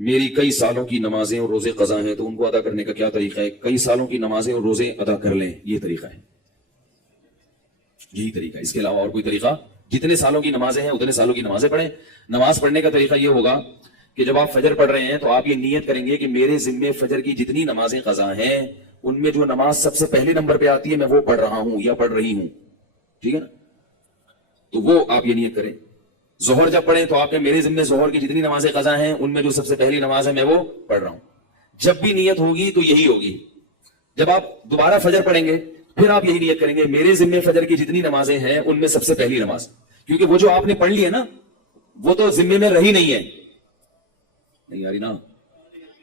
میری کئی سالوں کی نمازیں اور روزے قضا ہیں تو ان کو ادا کرنے کا کیا طریقہ ہے؟ کئی سالوں کی نمازیں اور روزے ادا کر لیں، یہ طریقہ ہے، یہی طریقہ ہے، اس کے علاوہ اور کوئی طریقہ؟ جتنے سالوں کی نمازیں ہیں اتنے سالوں کی نمازیں پڑھیں۔ نماز پڑھنے کا طریقہ یہ ہوگا کہ جب آپ فجر پڑھ رہے ہیں تو آپ یہ نیت کریں گے کہ میرے ذمے فجر کی جتنی نمازیں قضا ہیں ان میں جو نماز سب سے پہلے نمبر پہ آتی ہے میں وہ پڑھ رہا ہوں یا پڑھ رہی ہوں، ٹھیک ہے نا؟ تو وہ آپ یہ نیت کریں۔ ظہر جب پڑھیں تو آپ نے میرے ذمے ظہر کی جتنی نمازیں قضا ہیں ان میں جو سب سے پہلی نماز ہے میں وہ پڑھ رہا ہوں۔ جب بھی نیت ہوگی تو یہی ہوگی۔ جب آپ دوبارہ فجر پڑھیں گے پھر آپ یہی نیت کریں گے میرے ذمے فجر کی جتنی نمازیں ہیں ان میں سب سے پہلی نماز، کیونکہ وہ جو آپ نے پڑھ لی ہے نا وہ تو ذمے میں رہی نہیں ہے، نہیں آ رہی نا،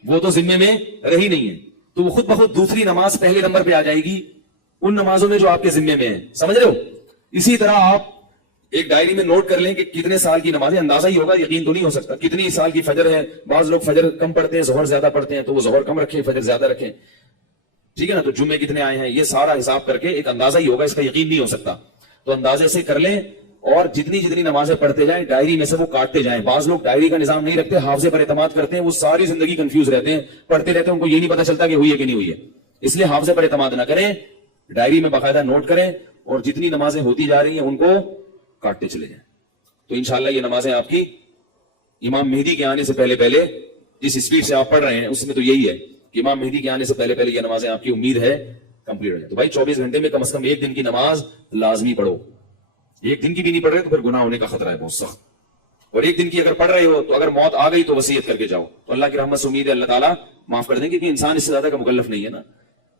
وہ تو ذمے میں رہی نہیں ہے، تو وہ خود بخود دوسری نماز پہلے نمبر پہ آ جائے گی ان نمازوں میں جو آپ کے ذمے میں ہیں، سمجھ رہے ہو؟ اسی طرح آپ ایک ڈائری میں نوٹ کر لیں کہ کتنے سال کی نمازیں، اندازہ ہی ہوگا، یقین تو نہیں ہو سکتا، کتنی سال کی فجر ہے۔ بعض لوگ فجر کم پڑھتے ہیں ظہر زیادہ پڑھتے ہیں تو وہ ظہر کم رکھیں فجر زیادہ رکھیں، ٹھیک ہے نا؟ تو جمعے کتنے آئے ہیں یہ سارا حساب کر کے ایک اندازہ ہی ہوگا، اس کا یقین نہیں ہو سکتا، تو اندازے سے کر لیں اور جتنی جتنی نمازیں پڑھتے جائیں ڈائری میں سے وہ کاٹتے جائیں۔ بعض لوگ ڈائری کا نظام نہیں رکھتے، حافظے پر اعتماد کرتے ہیں، وہ ساری زندگی کنفیوز رہتے ہیں، پڑھتے رہتے ہیں، ان کو یہ نہیں پتا چلتا کہ ہوئی ہے کہ نہیں ہوئی ہے۔ اس لیے حافظے پر اعتماد نہ کریں، ڈائری میں باقاعدہ نوٹ کریں اور جتنی نمازیں ہوتی جا رہی ہیں ان کو کاٹتے چلے جائیں، تو انشاءاللہ یہ نمازیں آپ کی امام مہدی کے آنے سے پہلے پہلے، جس اسپیڈ سے آپ پڑھ رہے ہیں اس میں تو یہی ہے کہ امام مہدی کے آنے سے پہلے پہلے یہ نمازیں آپ کی امید ہے کمپلیٹ ہو جائیں۔ تو بھائی 24 گھنٹے میں کم از کم ایک دن کی نماز لازمی پڑھو، ایک دن کی بھی نہیں پڑھ رہے تو پھر گناہ ہونے کا خطرہ ہے بہت سخت، اور ایک دن کی اگر پڑھ رہے ہو تو اگر موت آ گئی تو وصیت کر کے جاؤ، تو اللہ کی رحمت سے امید ہے اللہ تعالیٰ معاف کر دیں گے، کیونکہ انسان اس سے زیادہ کا مکلف نہیں ہے نا۔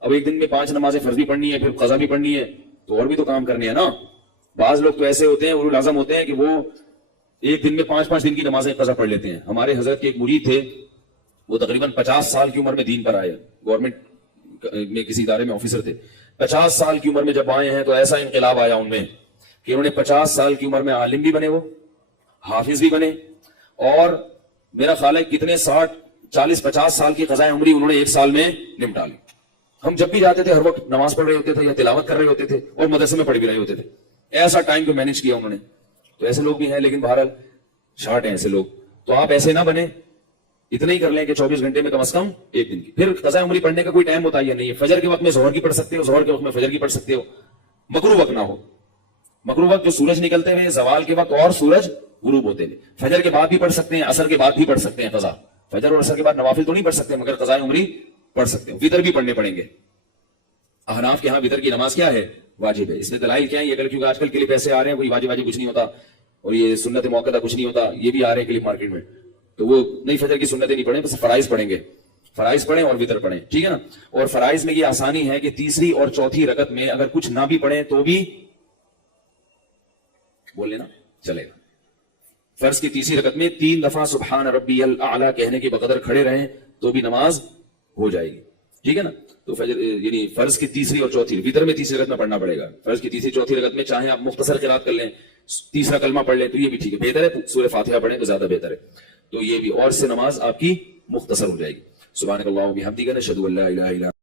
اب ایک دن میں 5 نمازیں فرض بھی پڑھنی ہے، پھر قضا بھی پڑھنی ہے، تو اور بھی تو کام کرنے ہیں نا۔ بعض لوگ تو ایسے ہوتے ہیں اولو العزم ہوتے ہیں کہ وہ ایک دن میں 5 دن کی نمازیں قضا پڑھ لیتے ہیں۔ ہمارے حضرت کے ایک مرید تھے، وہ تقریباً 50 سال کی عمر میں دین پر آئے، گورنمنٹ میں کسی ادارے میں آفیسر تھے۔ 50 سال کی عمر میں جب آئے ہیں تو ایسا انقلاب آیا ان میں کہ انہوں نے 50 سال کی عمر میں عالم بھی بنے، وہ حافظ بھی بنے، اور میرا خیال ہے کتنے 40-50 سال کی قضائے عمری انہوں نے ایک سال میں نمٹا لی۔ ہم جب بھی جاتے تھے ہر وقت نماز پڑھ رہے ہوتے تھے یا تلاوت کر رہے ہوتے تھے اور مدرسے میں پڑھ بھی رہے ہوتے تھے، ایسا ٹائم کو مینج کیا انہوں نے۔ تو ایسے لوگ بھی ہیں، لیکن بہرحال شارٹ ہیں ایسے لوگ، تو آپ ایسے نہ بنے، اتنا ہی کر لیں کہ 24 گھنٹے میں کم از کم ایک دن کی۔ پھر قضاء عمری پڑھنے کا کوئی ٹائم متعین نہیں ہے، فجر کے وقت میں ظہر کی پڑھ سکتے ہو، ظہر کے وقت میں فجر کی پڑھ سکتے ہو، مکروہ وقت نہ ہو۔ مکروہ وقت جو سورج نکلتے ہوئے، زوال کے وقت اور سورج غروب ہوتے ہوئے، فجر کے بعد بھی پڑھ سکتے ہیں، عصر کے بعد بھی پڑھ سکتے ہیں قضا، فجر اور عصر کے بعد نوافل تو نہیں پڑھ سکتے مگر قضاء عمری پڑھ سکتے ہیں، وتر بھی پڑھنے پڑیں گے۔ احناف کے ہاں وتر کی نماز کیا ہے؟ واجب ہے۔ اس میں دلائل کیا ہے؟ یہ کیونکہ آج کل کلپ ایسے آ رہے ہیں کوئی واجب کچھ نہیں ہوتا اور یہ سنت موقعہ کچھ نہیں ہوتا، یہ بھی آ رہے ہیں کلپ مارکیٹ میں، تو وہ نہیں، فجر کی سنتیں نہیں پڑھیں، بس فرائض پڑھیں گے، فرائض پڑھیں اور وتر پڑھیں، ٹھیک ہے نا؟ اور فرائض میں یہ آسانی ہے کہ تیسری اور چوتھی رکعت میں اگر کچھ نہ بھی پڑھیں تو بھی بول لینا چلے گا۔ فرض کی تیسری رکعت میں 3 دفعہ سبحان ربی الاعلیٰ کہنے کے بقدر کھڑے رہیں تو بھی نماز ہو جائے گی، ٹھیک ہے نا؟ تو فجر یعنی فرض کی تیسری اور چوتھی، وتر میں تیسری رکعت میں پڑھنا پڑے گا، فرض کی تیسری چوتھی رکعت میں چاہیں آپ مختصر قرات کر لیں، تیسرا کلمہ پڑھ لیں تو یہ بھی ٹھیک ہے، بہتر ہے سورہ فاتحہ پڑھیں تو زیادہ بہتر ہے، تو یہ بھی، اور اس سے نماز آپ کی مختصر ہو جائے گی۔ سبحانک اللہم و بحمدک، نشہد ان لا الہ الا